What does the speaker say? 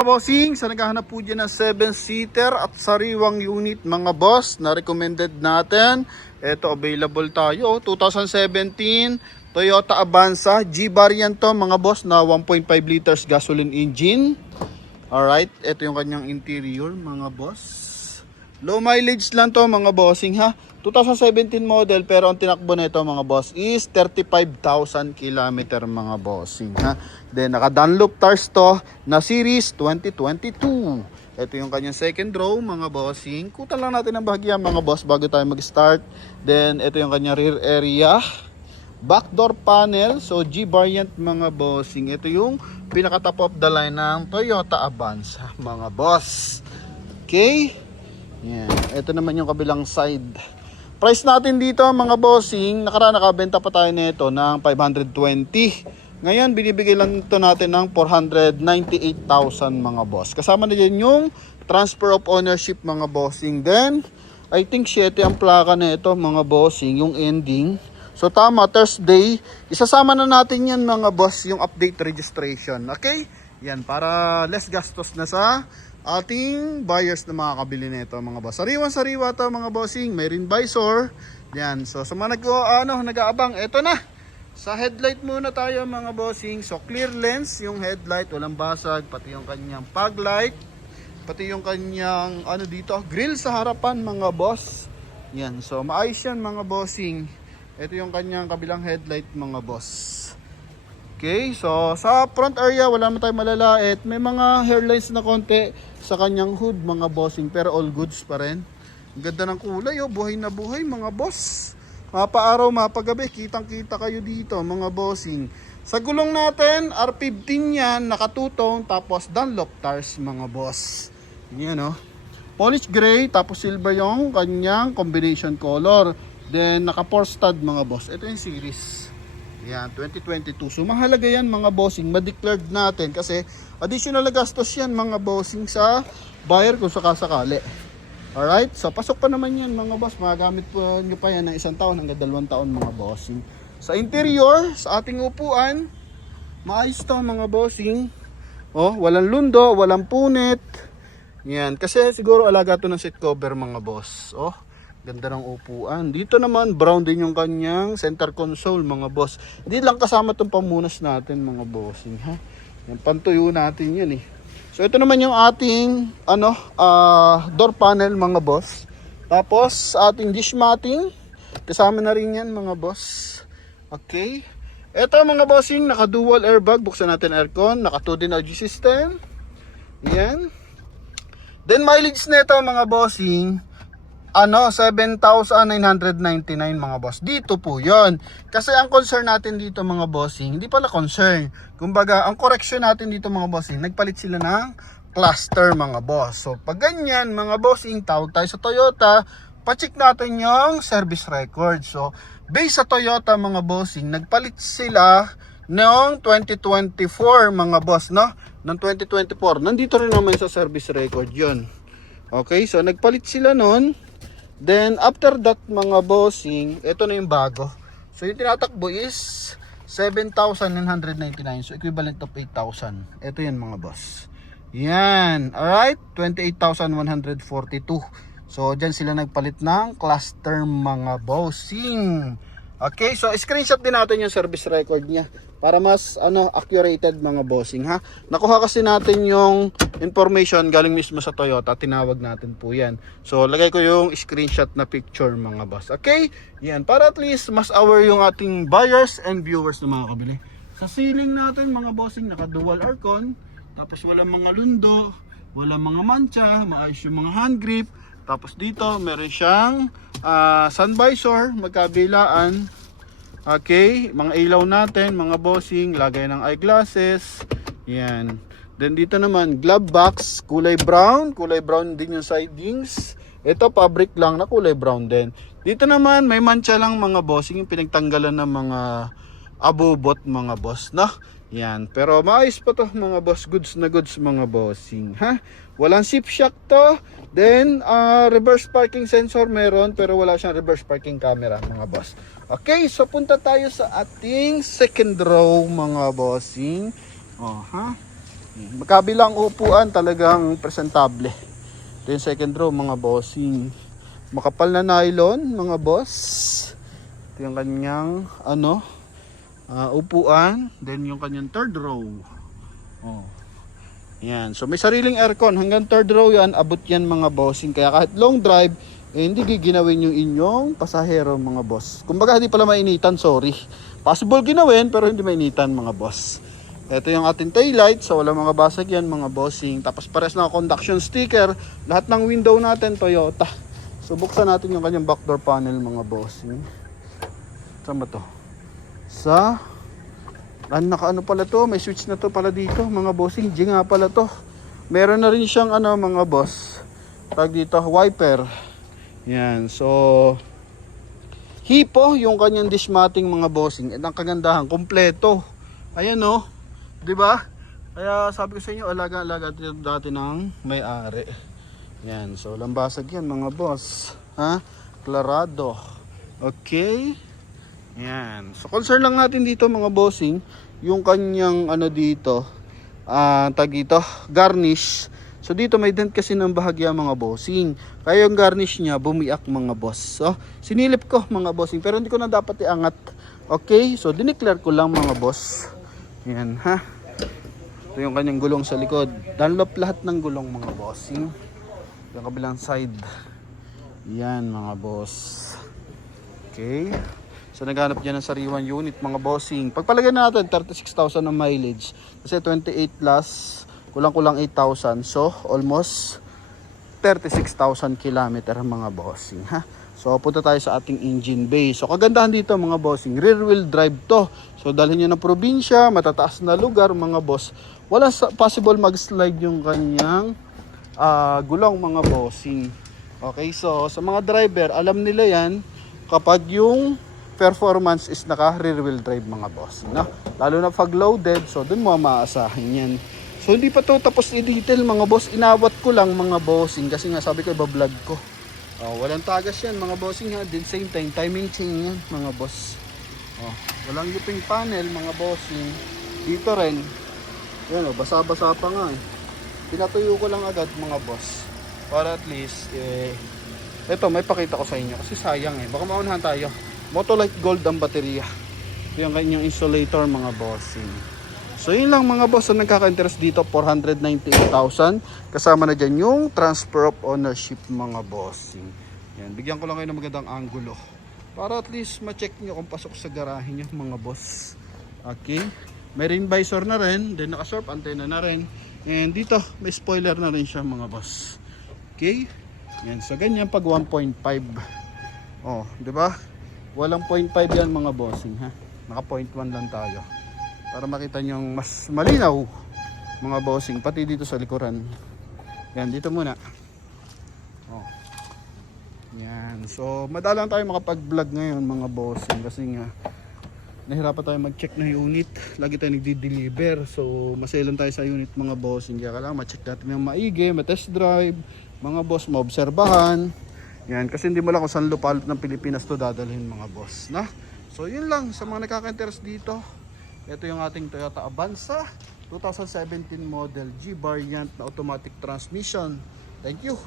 Bossing, sa naghahanap po dyan ng 7-seater at sariwang unit mga boss na recommended natin. Ito available tayo, 2017 Toyota Avanza G variant to mga boss na 1.5 liters gasoline engine. Alright, ito yung kanyang interior mga boss. Low mileage lang to mga bossing ha. 2017 model pero ang tinakbo nito mga boss is 35,000 km mga bossing ha. Then naka Dunlop tires to na series 2022. Ito yung kanyang second row mga bossing. Kutan lang natin ang bahagya mga boss bago tayo mag-start. Then ito yung kanyang rear area. Back door panel, so G variant mga bossing. Ito yung pinaka top of the line ng Toyota Avanza mga boss. Okay? Yan. Ito naman yung kabilang side. Price natin dito mga bossing, nakaraan nakabenta pa tayo nito ng 520. Ngayon binibigay lang ito natin ng 498,000 mga boss. Kasama na din yung transfer of ownership mga bossing. Then, I think 7 ang plaka na ito mga bossing, yung ending. So tama, Thursday, isasama na natin yan mga boss, yung update registration. Okay? Yan, para less gastos na sa ating buyers na makakabili nito mga boss. Sariwan-sariwa to mga bossing, may rin visor. Yan, so sa mga nag-aabang, eto na. Sa headlight muna tayo mga bossing. So clear lens yung headlight, walang basag, pati yung kanyang fog light, pati yung kanyang dito, grill sa harapan mga boss. Yan, so maayos yan mga bossing. Ito yung kanyang kabilang headlight mga boss. Okay, so sa front area wala naman tayong malalait. May mga hairlines na konti sa kanyang hood mga bossing, pero all goods pa rin. Ang ganda ng kulay, oh, buhay na buhay mga boss. Mapa-araw, mapagabi, kitang-kita kayo dito mga bossing. Sa gulong natin, R15 yan, nakatutong, tapos Dunlop tires mga boss. Yan oh. Polish gray, tapos silver yung kanyang combination color. Then naka 4 stud mga boss. Ito yung series. Yan, 2022. So mahalaga yan mga bossing, ma-declared natin kasi additional na gastos yan mga bossing sa buyer kung sakasakali. Alright, so pasok pa naman yan mga boss. Magagamit po nyo pa yan ng 1 taon hanggang 2 taon mga bossing. Sa interior, sa ating upuan, maayos to mga bossing. Oh, walang lundo, walang punit. Yan, kasi siguro alaga to ng seat cover mga boss. Oh, ganda ng upuan. Dito naman brown din yung kanyang center console mga boss. Hindi lang kasama itong pamunas natin mga bossing ha. Yan, pantuyo natin yan eh. So ito naman yung ating door panel mga boss. Tapos ating dish matting. Kasama na rin yan mga boss. Okay. Ito mga bossing, naka dual airbag. Buksan natin aircon. Naka 2 din energy system. Yan. Then mileage nito mga bossing, 7,999 mga boss. Dito po yon. Kasi ang concern natin dito mga bossing, hindi pala concern. Kumbaga, ang correction natin dito mga bossing, nagpalit sila ng cluster mga boss. So, pag ganyan mga bossing, tawag tayo sa Toyota, pacheck natin yung service record. So, based sa Toyota mga bossing, nagpalit sila noong 2024 mga boss, no? Noong 2024. Nandito rin naman sa service record yon. Okay, so nagpalit sila noon. Then, after that mga bossing, ito na yung bago. So, yung tinatakbo is 7,999. So, equivalent of 8,000. Ito yan mga boss. Yan. Alright. 28,142. So, dyan sila nagpalit ng cluster mga bossing. Okay. So, screenshot din natin yung service record niya. Para mas accurate mga bossing ha. Nakuha kasi natin yung information galing mismo sa Toyota, tinawag natin po yan. So lagay ko yung screenshot na picture mga boss. Okay? Yan, para at least mas aware yung ating buyers and viewers na makakabili. Sa ceiling natin mga bossing, naka dual aircon, tapos walang mga lundo, walang mga mancha, maayos yung mga hand grip. Tapos dito meron siyang sun visor, magkabilaan. Okay, mga ilaw natin, mga bossing, lagay ng eyeglasses. Yan. Then dito naman, glove box, kulay brown din yung sidings. Ito fabric lang na kulay brown din. Dito naman may mancha lang mga bossing, yung pinagtanggalan ng mga abobot mga boss, no? Yan, pero maayos pa to mga boss, goods na goods mga bossing, ha? Walang shift shock to. Then reverse parking sensor meron, pero wala siyang reverse parking camera mga boss. Okay, so punta tayo sa ating second row mga bossing. Oh, ha? Magkabilang upuan, talagang presentable. Ito yung second row mga bossing. Makapal na nylon mga boss. Ito yung kanyang upuan. Then yung kanyang third row. Oh. Yan. So may sariling aircon. Hanggang third row yan, abot yan mga bossing. Kaya kahit long drive, hindi giginawin yung inyong pasahero mga boss. Kumbaga hindi pala mainitan, sorry. Possible ginawin pero hindi mainitan mga boss. Ito yung ating taillight. So wala mga basag yan mga bossing. Tapos pares na conduction sticker. Lahat ng window natin Toyota. So buksan natin yung kanyang back door panel mga bossing. Saan ba to? Nakaano pala to? May switch na to pala dito mga bossing. G nga pala to. Meron na rin siyang mga boss. Tag dito wiper. Yan. So hipo yung kanyang dishmatting mga bossing. At ang kagandahan kompleto. Ayan oh. 'Di ba? Kaya sabi ko sa inyo alaga-alaga dati ng may-ari. Yan, so lambasag yan mga boss. Ha? Clarado. Okay? Yan. So concern lang natin dito mga bossing, yung kanyang dito, tag dito, garnish. So dito may dent kasi ng bahagya mga bossing. Kaya yung garnish niya bumiak mga boss. So sinilip ko mga bossing, pero hindi ko na dapat iangat. Okay? So dineclare ko lang mga boss. Yan ha. Ito yung kanyang gulong sa likod. Dunlop lahat ng gulong mga bossing. Yung kabilang side. Yan mga boss. Okay. So naghanap dyan ng sariwan unit mga bossing. Pagpalagay natin 36,000 ang mileage. Kasi 28 plus kulang-kulang 8,000. So almost 36,000 kilometer mga bossing ha. So punta tayo sa ating engine bay. So kagandahan dito mga bossing, rear wheel drive to. So dalhin nyo ng probinsya, matataas na lugar mga boss. Wala possible mag-slide yung kanyang gulong mga bossing. Okay, so sa mga driver, alam nila yan kapag yung performance is naka rear wheel drive mga boss, no? Lalo na pag loaded, so dun mo maaasahan yan. So hindi pa to tapos i-detail mga boss, inawat ko lang mga bossing kasi nga sabi ko iba-vlog ko. Walang tagas yan mga bossing ha, din same time timing chain yan mga boss. Walang looping panel mga bossing. Dito rin, yan basa-basa pa nga eh. Pinatuyo ko lang agad mga boss para at least ito may pakita ko sa inyo kasi sayang baka maunahan tayo. Motolite Gold ang baterya. Ito yung kanyang insulator mga bossing. So yun lang mga boss na nagkaka-interest dito, 498,000 kasama na dyan yung transfer of ownership mga bossing. Yan, bigyan ko lang kayo ng magandang angulo para at least ma-check nyo kung pasok sa garahe nyo mga boss. Okay, may rain visor na rin, then naka-surf antenna na rin. And dito, may spoiler na rin siya mga boss. Okay? Yan, so ganyan pag 1.5. Di ba? Walang 0.5 yan mga bossing ha. Naka 0.1 lang tayo. Para makita nyo mas malinaw mga bossing, pati dito sa likuran. Yan, dito muna. Yan, so madalang tayo makapag-vlog ngayon mga bossing kasi nga nahirapan tayo mag-check na unit. Lagi tayo nagdi-deliver. So, maselan tayo sa unit mga boss. Hindi ka lang ma-check natin ng maigi, ma-test drive. Mga boss, maobserbahan. Yan, kasi hindi mo lang kung saan lupalop ng Pilipinas to dadalhin mga boss. Na? So, yun lang sa mga nakaka-interest dito. Ito yung ating Toyota Avanza 2017 model G variant na automatic transmission. Thank you.